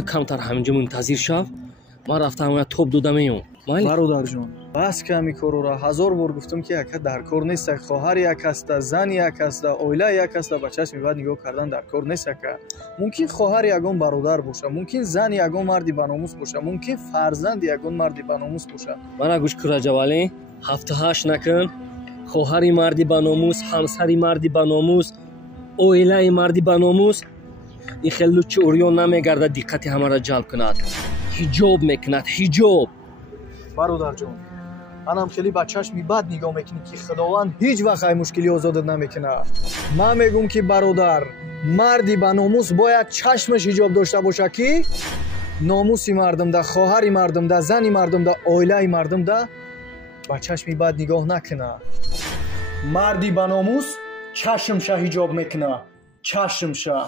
ту камтар ҳаминҷа мунтазир шав. Ман рафтам тоб дода меём. Майли бародарҷон, бас ки ҳами корора ҳазор бор гуфтам ки яка дар кор нест. Хоҳари як аста, зани як аста, оилаи як аста ба чашми бад нигоҳ кардан дар кор нест. Яка мумкин хоҳари ягон бародар боша, мумкин зани ягон марди баномус боша, мумкин фарзанди ягон марди баномус боша. мана гӯш кӯ раҷавалӣ 7-8 накун. хоҳари марди баномус, ҳамсари марди баномус, оилаи марди баномус. ин хеле лучи урён намегардад диққати ҳамаро ҷалб кунад. ҳиҷоб мекунад, ҳиҷоб. бародарҷон, манам хеле ба чашми бад нигоҳ мекунӣ ки худованд ҳеҷ вақт ай мушкилӣ озодат намекунад. ман мегӯм ки бародар, марди ба номус бояд чашмаш ҳиҷоб дошта боша ки номуси мардумда, хоҳари мардумда, зани мардумда, оилаи мардумда ба чашми бад нигоҳ накунад. марди ба номус чашмша ҳиҷоб мекунад. чашмша